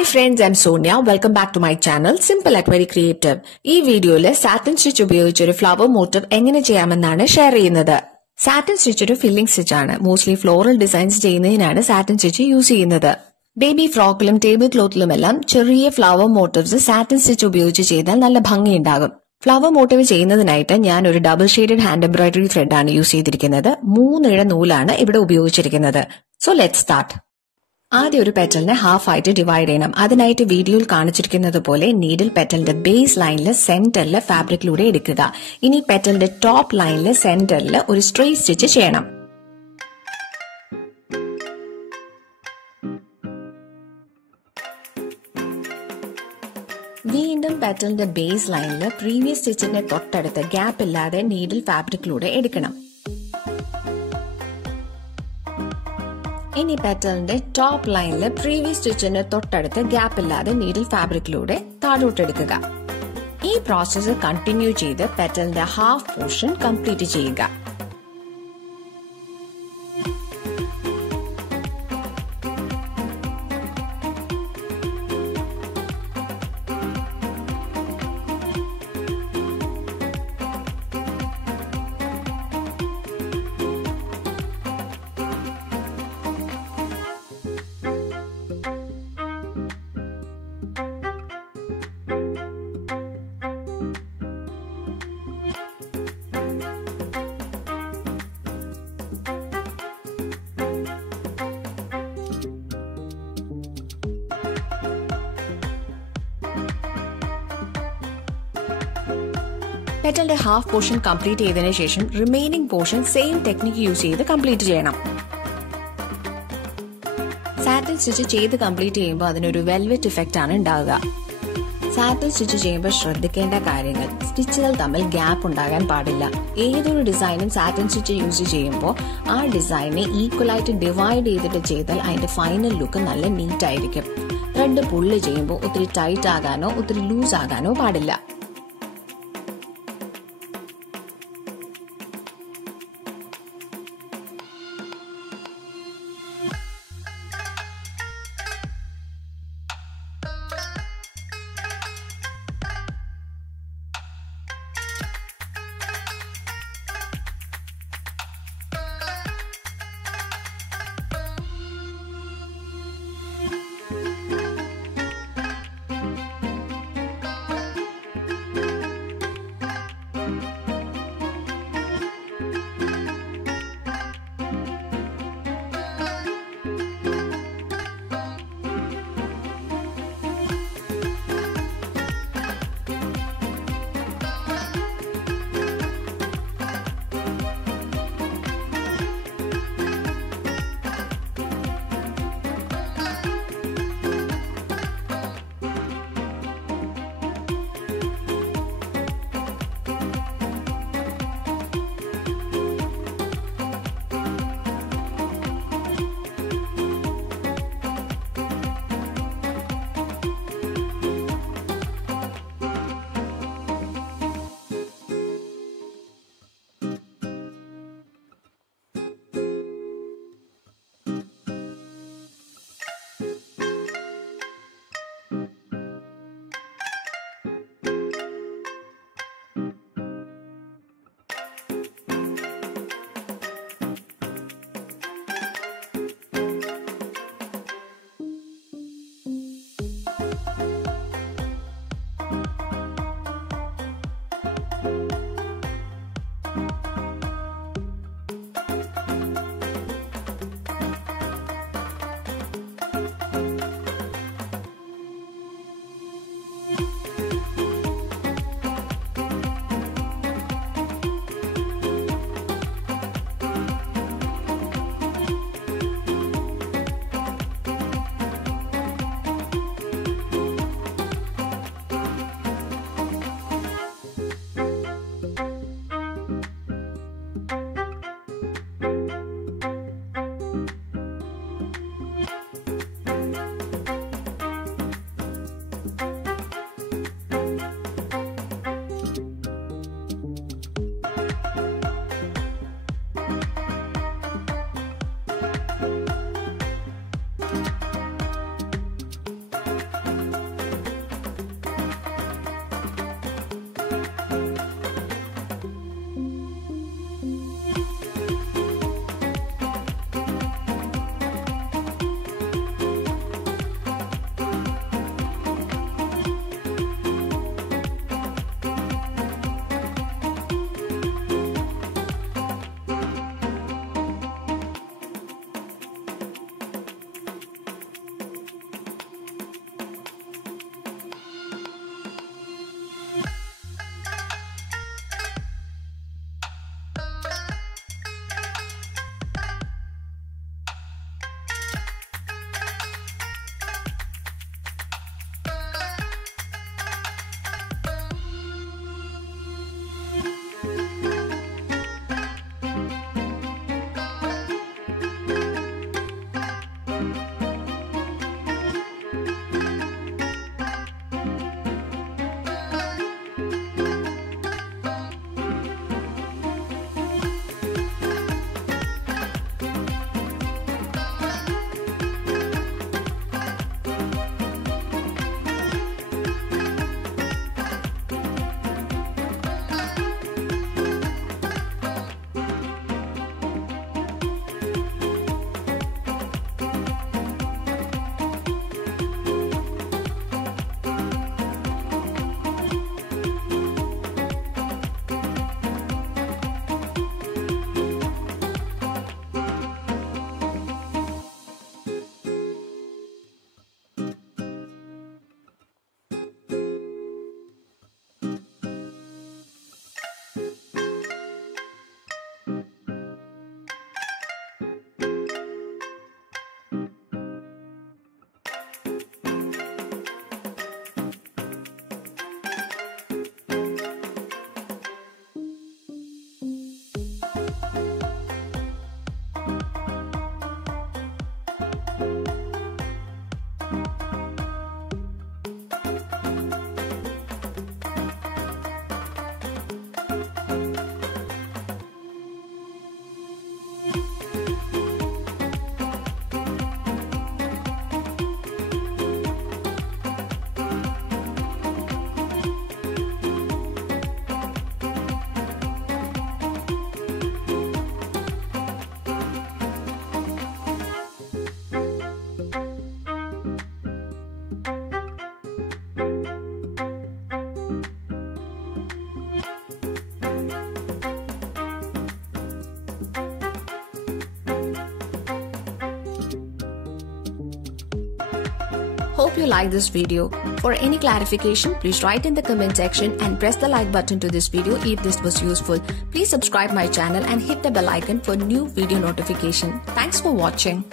Hi friends, I'm Sonia. Welcome back to my channel, Simple at Very Creative. ഈ വീഡിയോയിൽ satin stitch ഉപയോഗിച്ച് ഒരു flower motive എങ്ങനെ ചെയ്യാമെന്നാണ് ഷെയർ ചെയ്യുന്നത്. സാറ്റിൻ സ്റ്റിച്ച് ഒരു ഫില്ലിംഗ് സ്റ്റിച്ച് ആണ്. മോസ്റ്റ്ലി ഫ്ലോറൽ ഡിസൈൻസ് ചെയ്യുന്നതിനാണ് സാറ്റിൻ സ്റ്റിച്ച് യൂസ് ചെയ്യുന്നത്. ബേബി ഫ്രോക്കിലും ടേബിൾ ക്ലോത്തിലുമെല്ലാം ചെറിയ ഫ്ലവർ മോട്ടീവ്സ് സാറ്റിൻ സ്റ്റിച്ച് ഉപയോഗിച്ച് ചെയ്താൽ നല്ല ഭംഗിയുണ്ടാകും. ഫ്ലവർ മോട്ടീവ് ചെയ്യുന്നതിനായിട്ട് ഞാൻ ഒരു double shaded hand embroidery thread ആണ് യൂസ് ചെയ്തിരിക്കുന്നത്. 3 ഇഴ നൂലാണ് ഇവിടെ ഉപയോഗിച്ചിരിക്കുന്നത്. So let's start. ആദ്യം ഒരു പെറ്റലിനെ ഹാഫ് ആയിട്ട് ഡിവൈഡ് ചെയ്യണം. അതിനായിട്ട് വീഡിയോയിൽ കാണിച്ചിരിക്കുന്നത് പോലെ നീഡിൽ പെറ്റലിന്റെ ബേസ് ലൈനിൽ സെന്ററിൽ ഫാബ്രിക്കിലൂടെ എടുക്കുക. ഇനി പെറ്റലിന്റെ ടോപ്പ് ലൈനിൽ സെന്ററിൽ ഒരു സ്ട്രെയിറ്റ് സ്റ്റിച്ച് ചെയ്യണം. വീണ്ടും പെറ്റലിന്റെ ബേസ് ലൈനിൽ പ്രീവിയസ് സ്റ്റിച്ചിന്റെ തൊട്ടടുത്ത് ഗ്യാപ്പ് ഇല്ലാതെ നീഡിൽ ഫാബ്രിക്കിലൂടെ എടുക്കണം. ഇനി പെറ്റലിന്റെ ടോപ്പ് ലൈനിൽ പ്രീവിയസ് സ്റ്റിച്ചിന് തൊട്ടടുത്ത് ഗ്യാപ്പ് ഇല്ലാതെ നീഡിൽ ഫാബ്രിക്കിലൂടെ താഴോട്ടെടുക്കുക. ഈ പ്രോസസ്സ് കണ്ടിന്യൂ ചെയ്ത് പെറ്റലിന്റെ ഹാഫ് പോർഷൻ കംപ്ലീറ്റ് ചെയ്യുക. പെറ്റലിന്റെ ഹാഫ് പോർഷൻ കംപ്ലീറ്റ് ചെയ്തതിനു ശേഷം remaining portion same technique use ചെയ്ത് കംപ്ലീറ്റ് ചെയ്യണം. സാറ്റിൻ സ്റ്റിച്ച് ചെയ്ത് കംപ്ലീറ്റ് ചെയ്യുമ്പോൾ അതിനൊരു വെൽവെറ്റ് ഇഫക്റ്റ് ആണ് ഉണ്ടാവുക. സാറ്റിൻ സ്റ്റിച്ച് ചെയ്യുമ്പോൾ ശ്രദ്ധിക്കേണ്ട കാര്യങ്ങൾ: സ്റ്റിച്ചുകൾ തമ്മിൽ ഗ്യാപ്പ് ഉണ്ടാകാൻ പാടില്ല. ഏതൊരു ഡിസൈനും സാറ്റിൻ സ്റ്റിച്ച് യൂസ് ചെയ്യുമ്പോൾ ആ ഡിസൈനെ ഈക്വലായിട്ട് ഡിവൈഡ് ചെയ്തിട്ട് ചെയ്താൽ അതിന്റെ ഫൈനൽ ലുക്ക് നല്ല നീറ്റ് ആയിരിക്കും. ത്രെഡ് പുള്ള് ചെയ്യുമ്പോൾ ഒത്തിരി ടൈറ്റ് ആകാനോ ഒത്തിരി ലൂസ് ആകാനോ പാടില്ല. Hope you like this video. For any clarification, please write in the comment section and press the like button to this video if this was useful. Please subscribe my channel and hit the bell icon for new video notification. Thanks for watching.